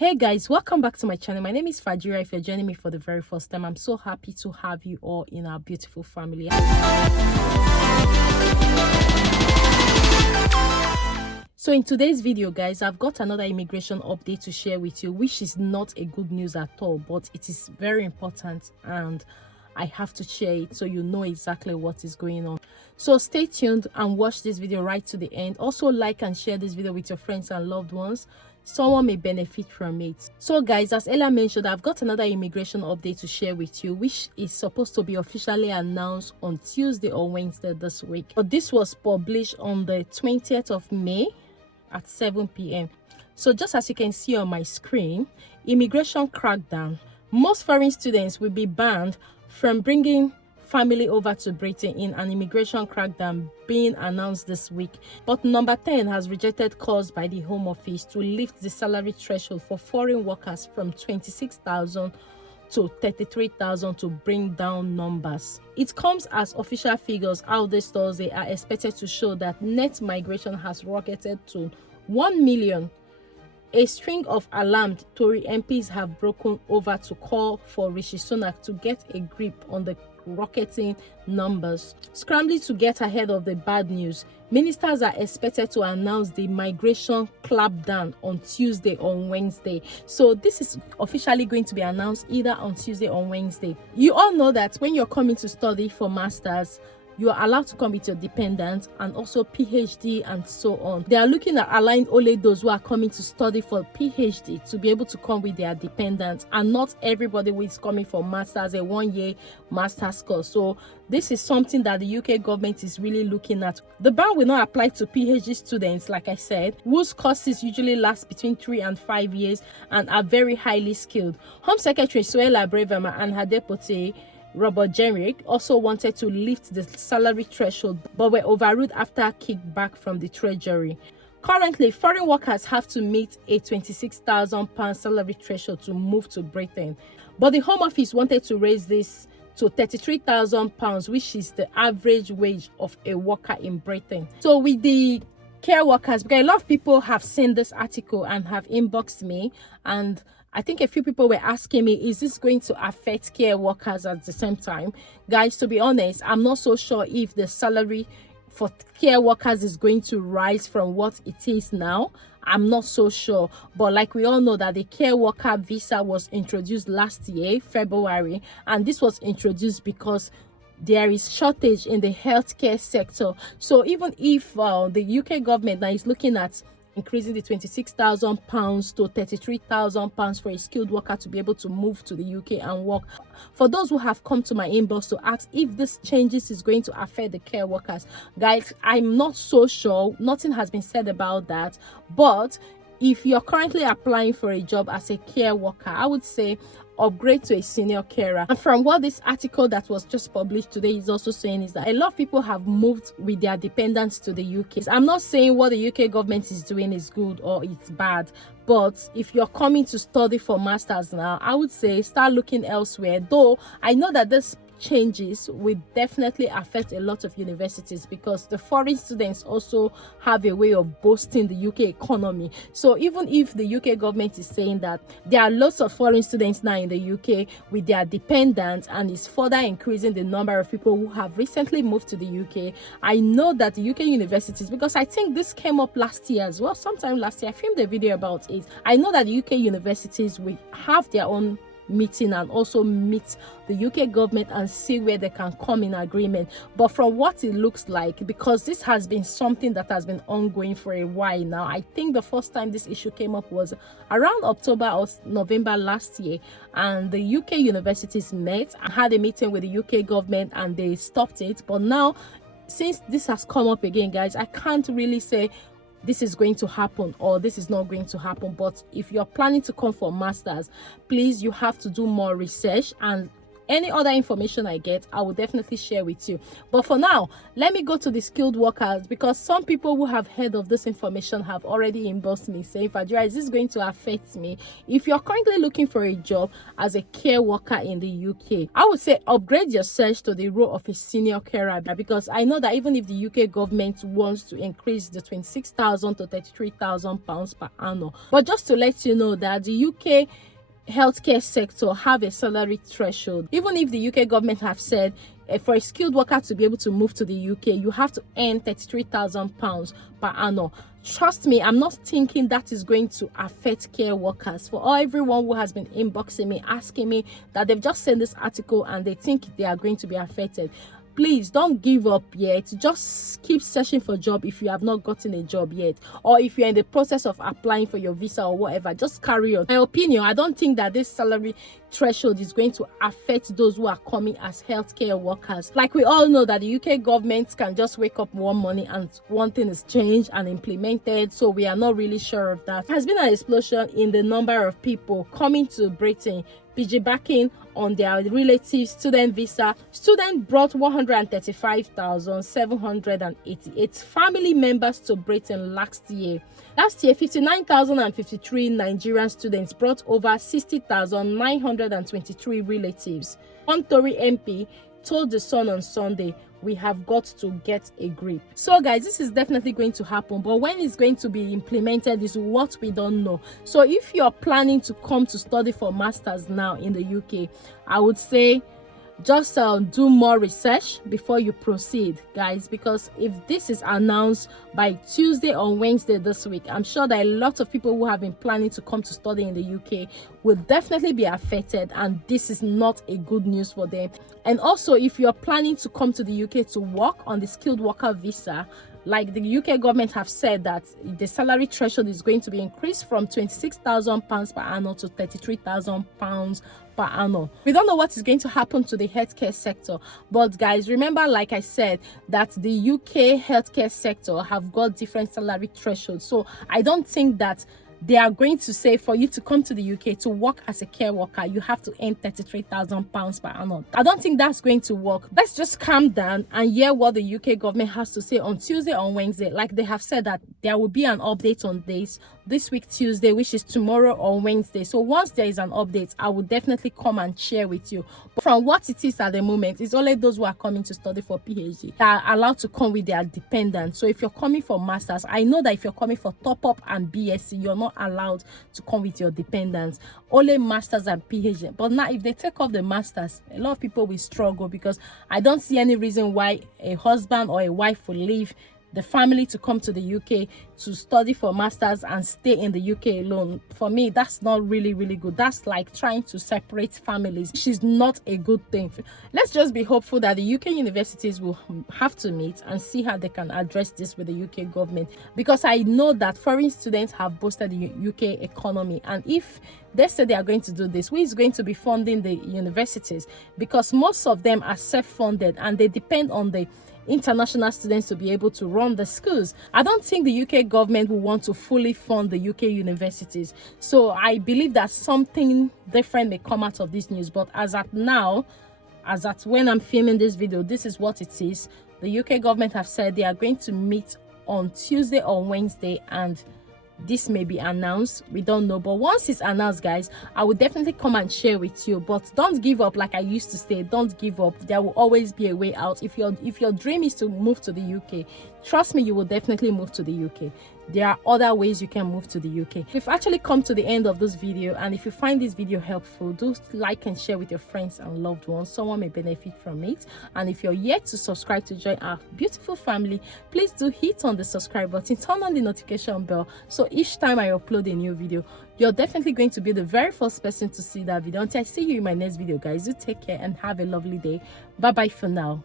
Hey guys, welcome back to my channel. My name is Fajira. If you're joining me for the very first time, I'm so happy to have you all in our beautiful family. So in today's video, guys, I've got another immigration update to share with you, which is not a good news at all, but it is very important and I have to share it so you know exactly what is going on. So stay tuned and watch this video right to the end. Also like and share this video with your friends and loved ones. Someone may benefit from it. So guys, as Ella mentioned, I've got another immigration update to share with you, which is supposed to be officially announced on Tuesday or Wednesday this week. But this was published on the 20th of May at 7 p.m. So just as you can see on my screen, immigration crackdown. Most foreign students will be banned from bringing family over to Britain in an immigration crackdown being announced this week. But number 10 has rejected calls by the Home Office to lift the salary threshold for foreign workers from 26,000 to 33,000 to bring down numbers. It comes as official figures out this Thursday are expected to show that net migration has rocketed to 1 million. A string of alarmed Tory MPs have broken over to call for Rishi Sunak to get a grip on the rocketing numbers. Scrambling to get ahead of the bad news, ministers are expected to announce the migration clampdown on Tuesday or Wednesday. So this is officially going to be announced either on Tuesday or Wednesday. You all know that when you're coming to study for masters, you are allowed to come with your dependent and also PhD and so on. They are looking at allowing only those who are coming to study for PhD to be able to come with their dependents, and not everybody who is coming for masters, a 1-year master's course. So this is something that the UK government is really looking at. The ban will not apply to PhD students, like I said, whose courses usually last between 3 and 5 years and are very highly skilled. Home Secretary Suella Braverman and her deputy Robert Jenrick also wanted to lift the salary threshold but were overruled after a kickback from the Treasury. Currently, foreign workers have to meet a £26,000 salary threshold to move to Britain, but the Home Office wanted to raise this to £33,000, which is the average wage of a worker in Britain. So with the care workers, because a lot of people have seen this article and have inboxed me, and I think a few people were asking me, is this going to affect care workers at the same time? Guys, to be honest, I'm not so sure if the salary for care workers is going to rise from what it is now. I'm not so sure. But like we all know that the care worker visa was introduced last year, February, and this was introduced because there is shortage in the healthcare sector. So even if the UK government now is looking at increasing the £26,000 to £33,000 for a skilled worker to be able to move to the UK and work. For those who have come to my inbox to ask if this changes is going to affect the care workers, guys, I'm not so sure. Nothing has been said about that. But if you're currently applying for a job as a care worker, I would say upgrade to a senior carer. And from what this article that was just published today is also saying is that a lot of people have moved with their dependents to the UK. I'm not saying what the UK government is doing is good or it's bad, but if you're coming to study for masters now, I would say start looking elsewhere. Though I know that this changes will definitely affect a lot of universities, because the foreign students also have a way of boosting the UK economy. So even if the UK government is saying that there are lots of foreign students now in the UK with their dependents and is further increasing the number of people who have recently moved to the UK, I know that the UK universities, because I think this came up last year as well, sometime last year, I filmed a video about it. I know that the UK universities will have their own meeting and also meet the UK government and see where they can come in agreement. But from what it looks like, because this has been something that has been ongoing for a while now, I think the first time this issue came up was around October or November last year, and the UK universities met and had a meeting with the UK government and they stopped it. But now, since this has come up again, guys, I can't really say this is going to happen or this is not going to happen. But if you're planning to come for masters, please, you have to do more research and any other information I get, I will definitely share with you. But for now, let me go to the skilled workers, because some people who have heard of this information have already inboxed me saying, Fadira, is this going to affect me? If you're currently looking for a job as a care worker in the UK, I would say upgrade your search to the role of a senior carer, because I know that even if the UK government wants to increase the 26,000 to 33,000 pounds per annum, but just to let you know that the UK healthcare sector have a salary threshold. Even if the UK government have said for a skilled worker to be able to move to the UK, you have to earn 33,000 pounds per annum. Trust me, I'm not thinking that is going to affect care workers. For everyone who has been inboxing me, asking me that they've just seen this article and they think they are going to be affected, please don't give up yet. Just keep searching for a job if you have not gotten a job yet, or if you're in the process of applying for your visa or whatever, just carry on. My opinion, I don't think that this salary threshold is going to affect those who are coming as healthcare workers. Like we all know that the UK government can just wake up one morning and one thing is changed and implemented, so we are not really sure of that. There has been an explosion in the number of people coming to Britain piggybacking on their relatives' student visa. Students brought 135,788 family members to Britain last year. Last year, 59,053 Nigerian students brought over 60,923 relatives. One Tory MP told The Sun on Sunday, we have got to get a grip. So guys, this is definitely going to happen, but when it's going to be implemented is what we don't know. So if you're planning to come to study for masters now in the UK, I would say just do more research before you proceed, guys, because if this is announced by Tuesday or Wednesday this week, I'm sure that a lot of people who have been planning to come to study in the UK will definitely be affected, and this is not a good news for them. And also, if you're planning to come to the UK to work on the skilled worker visa, like the UK government have said that the salary threshold is going to be increased from 26,000 pounds per annum to 33,000 pounds per annum. We don't know what is going to happen to the healthcare sector, but guys, remember, like I said, that the UK healthcare sector have got different salary thresholds. So I don't think that they are going to say for you to come to the UK to work as a care worker, you have to earn 33,000 pounds per annum. I don't think that's going to work. Let's just calm down and hear what the UK government has to say on Tuesday or Wednesday. Like they have said that there will be an update on this week Tuesday, which is tomorrow or Wednesday. So once there is an update, I will definitely come and share with you. But from what it is at the moment, it's only those who are coming to study for PhD that are allowed to come with their dependent. So if you're coming for masters, I know that if you're coming for top up and BSc, you're not allowed to come with your dependents, only masters and PhD. But now if they take off the masters, a lot of people will struggle, because I don't see any reason why a husband or a wife will leave the family to come to the UK to study for masters and stay in the UK alone. For me, that's not really good. That's like trying to separate families, which is not a good thing. Let's just be hopeful that the UK universities will have to meet and see how they can address this with the UK government, because I know that foreign students have boosted the UK economy, and if they say they are going to do this, who is going to be funding the universities? Because most of them are self-funded and they depend on the international students to be able to run the schools. I don't think the UK government will want to fully fund the UK universities. So I believe that something different may come out of this news. But as at now, as at when I'm filming this video, this is what it is. The UK government have said they are going to meet on Tuesday or Wednesday, and this may be announced. We don't know, but once it's announced, guys, I will definitely come and share with you. But don't give up. Like I used to say, don't give up. There will always be a way out. If your dream is to move to the UK, trust me, you will definitely move to the UK. There are other ways you can move to the UK. We've actually come to the end of this video, and if you find this video helpful, do like and share with your friends and loved ones. Someone may benefit from it. And if you're yet to subscribe to join our beautiful family, please do hit on the subscribe button, turn on the notification bell, so each time I upload a new video, you're definitely going to be the very first person to see that video. Until I see you in my next video, guys, do take care and have a lovely day. Bye bye for now.